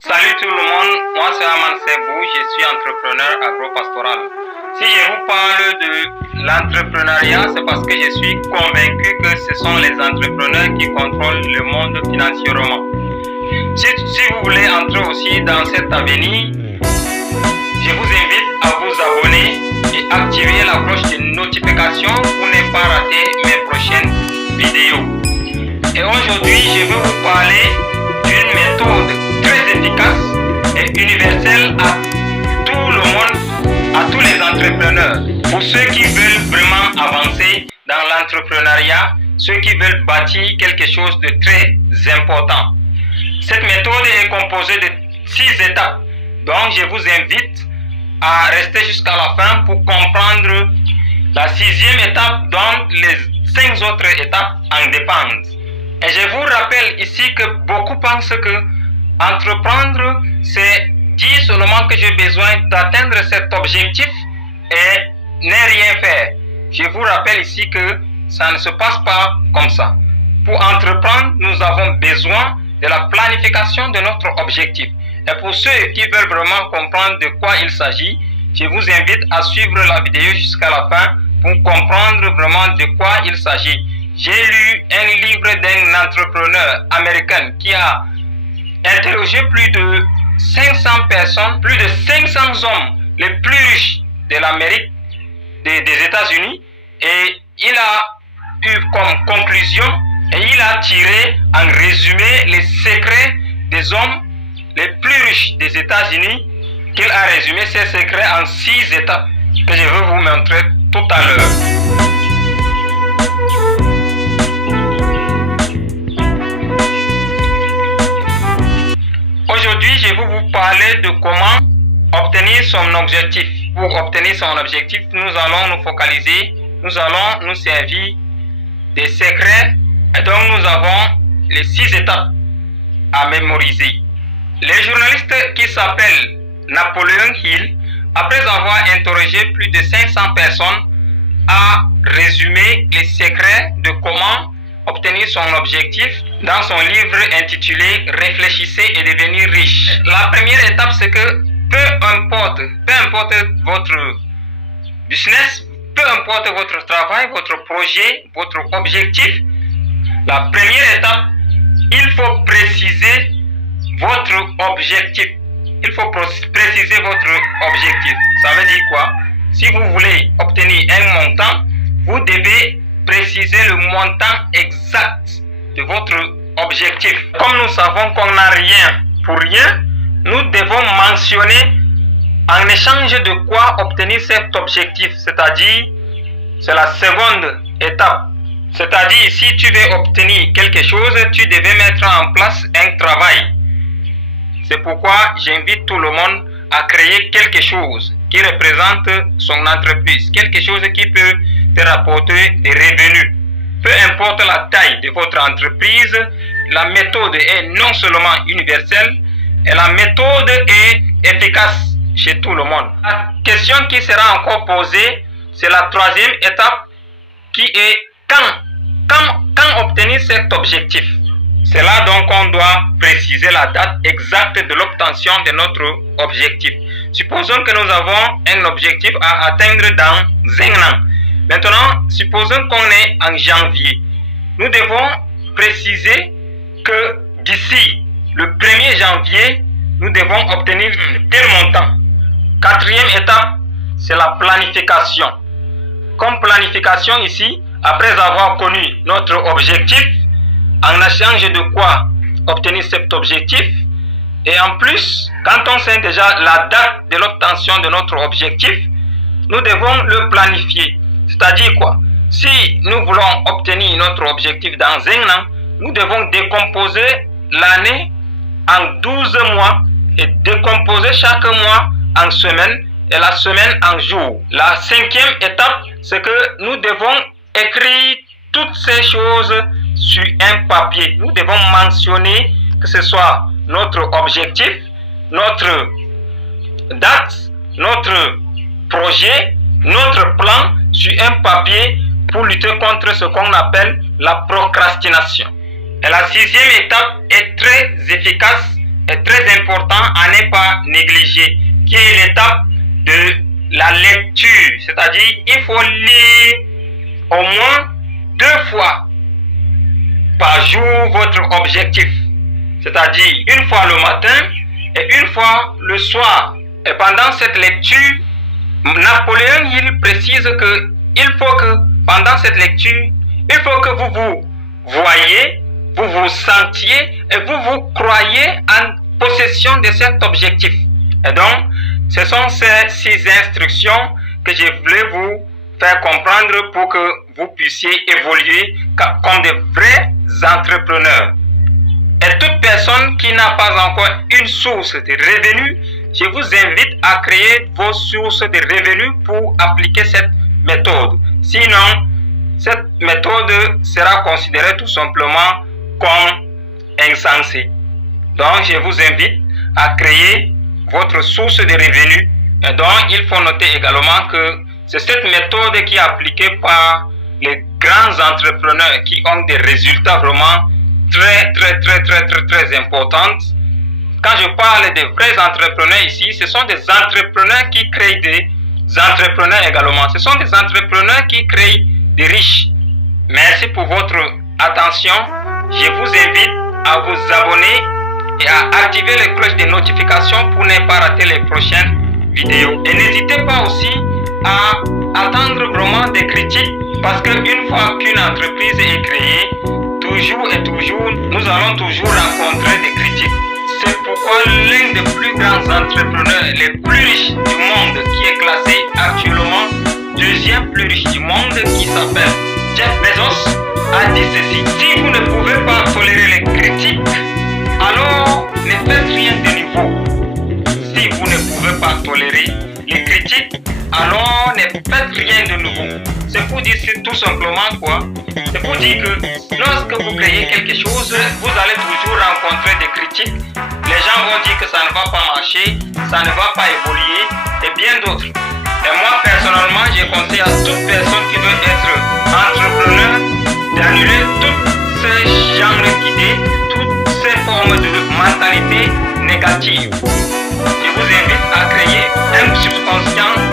Salut tout le monde, moi c'est Aman Sebou, je suis entrepreneur agropastoral. Si je vous parle de l'entrepreneuriat, c'est parce que je suis convaincu que ce sont les entrepreneurs qui contrôlent le monde financièrement. Si vous voulez entrer aussi dans cette avenir, je vous invite à vous abonner et activer la cloche de notification pour ne pas rater mes prochaines vidéos. Et aujourd'hui, je vais vous parler d'une méthode très efficace et universelle à tout le monde, à tous les entrepreneurs. Pour ceux qui veulent vraiment avancer dans l'entrepreneuriat, ceux qui veulent bâtir quelque chose de très important. Cette méthode est composée de 6 étapes. Donc, je vous invite à rester jusqu'à la fin pour comprendre la 6e étape dont les 5 autres étapes en dépendent. Et je vous rappelle ici que beaucoup pensent que entreprendre, c'est dire seulement que j'ai besoin d'atteindre cet objectif et ne rien faire. Je vous rappelle ici que ça ne se passe pas comme ça. Pour entreprendre, nous avons besoin de la planification de notre objectif. Et pour ceux qui veulent vraiment comprendre de quoi il s'agit, je vous invite à suivre la vidéo jusqu'à la fin pour comprendre vraiment de quoi il s'agit. J'ai lu un livre d'un entrepreneur américain qui a interrogé plus de 500 personnes, plus de 500 hommes les plus riches de l'Amérique, des États-Unis, et il a eu comme conclusion et il a tiré en résumé les secrets des hommes les plus riches des États-Unis, qu'il a résumé ces secrets en 6 étapes que je vais vous montrer tout à l'heure. Aujourd'hui, je vais vous parler de comment obtenir son objectif. Pour obtenir son objectif, nous allons nous focaliser, nous allons nous servir des secrets. Et donc, nous avons les 6 étapes à mémoriser. Le journaliste qui s'appelle Napoleon Hill, après avoir interrogé plus de 500 personnes, a résumé les secrets de comment obtenir son objectif dans son livre intitulé « Réfléchissez et devenir riche ». La première étape, c'est que peu importe votre business, peu importe votre travail, votre projet, votre objectif, la première étape, il faut préciser votre objectif. Il faut préciser votre objectif. Ça veut dire quoi? Si vous voulez obtenir un montant, vous devez préciser le montant exact de votre objectif. Comme nous savons qu'on n'a rien pour rien, nous devons mentionner en échange de quoi obtenir cet objectif. C'est-à-dire, c'est la seconde étape. C'est-à-dire, si tu veux obtenir quelque chose, tu devais mettre en place un travail. C'est pourquoi j'invite tout le monde à créer quelque chose qui représente son entreprise, quelque chose qui peut te rapporter des revenus. Peu importe la taille de votre entreprise, la méthode est non seulement universelle, et la méthode est efficace chez tout le monde. La question qui sera encore posée, c'est la 3e étape qui est quand obtenir cet objectif. C'est là donc qu'on doit préciser la date exacte de l'obtention de notre objectif. Supposons que nous avons un objectif à atteindre dans 1 an. Maintenant, supposons qu'on est en janvier. Nous devons préciser que d'ici le 1er janvier, nous devons obtenir tel montant. 4e étape, c'est la planification. Comme planification ici, après avoir connu notre objectif, en échange de quoi obtenir cet objectif, et en plus, quand on sait déjà la date de l'obtention de notre objectif, nous devons le planifier. C'est-à-dire quoi? Si nous voulons obtenir notre objectif dans 1 an, nous devons décomposer l'année en 12 mois et décomposer chaque mois en semaines et la semaine en jours. La 5e étape, c'est que nous devons écrire toutes ces choses sur un papier. Nous devons mentionner que ce soit notre objectif, notre date, notre projet, notre plan sur un papier pour lutter contre ce qu'on appelle la procrastination. Et la 6e étape est très efficace est très important à ne pas négliger, qui est l'étape de la lecture. C'est-à-dire, il faut lire au moins 2 fois par jour votre objectif. C'est-à-dire, une fois le matin et une fois le soir. Et pendant cette lecture, Napoléon, il précise que il faut que pendant cette lecture, il faut que vous vous voyez, vous vous sentiez et vous vous croyez en possession de cet objectif. Et donc, ce sont ces 6 instructions que je voulais vous faire comprendre pour que vous puissiez évoluer comme de vrais entrepreneurs. Et toute personne qui n'a pas encore une source de revenus, je vous invite à créer vos sources de revenus pour appliquer cette méthode. Sinon, cette méthode sera considérée tout simplement comme insensée. Donc, je vous invite à créer votre source de revenus. Et donc, il faut noter également que c'est cette méthode qui est appliquée par les grands entrepreneurs qui ont des résultats vraiment très importants. Quand je parle de vrais entrepreneurs ici, ce sont des entrepreneurs qui créent des entrepreneurs également. Ce sont des entrepreneurs qui créent des riches. Merci pour votre attention. Je vous invite à vous abonner et à activer les cloches de notification pour ne pas rater les prochaines vidéos. Et n'hésitez pas aussi à attendre vraiment des critiques, parce qu'une fois qu'une entreprise est créée, toujours et toujours, nous allons toujours rencontrer des critiques. C'est pourquoi l'un des plus grands entrepreneurs, les plus riches du monde, qui est classé actuellement 2e plus riche du monde, qui s'appelle Jeff Bezos, a dit ceci: si vous ne pouvez pas tolérer les critiques, alors ne faites rien de nouveau. Si vous ne pouvez pas tolérer les critiques, alors ne faites rien de nouveau. C'est pour dire tout simplement quoi? C'est pour dire que lorsque vous créez quelque chose, vous allez toujours rencontrer des critiques. Les gens vont dire que ça ne va pas marcher, ça ne va pas évoluer et bien d'autres. Et moi personnellement, je conseille à toute personne qui veut être entrepreneur d'annuler toutes ces genres d'idées, toutes ces formes de mentalité négative. Je vous invite à créer un subconscient